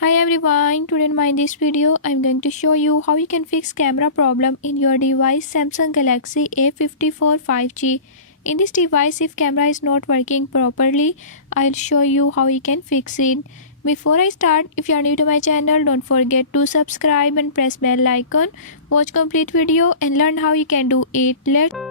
Hi everyone, today in this video I'm going to show you how you can fix camera problem in your device Samsung Galaxy A54 5G. In this device, if camera is not working properly, I'll show you how you can fix it. Before I start, if you are new to my channel, don't forget to subscribe and press bell icon. Watch complete video and learn how you can do it. Let's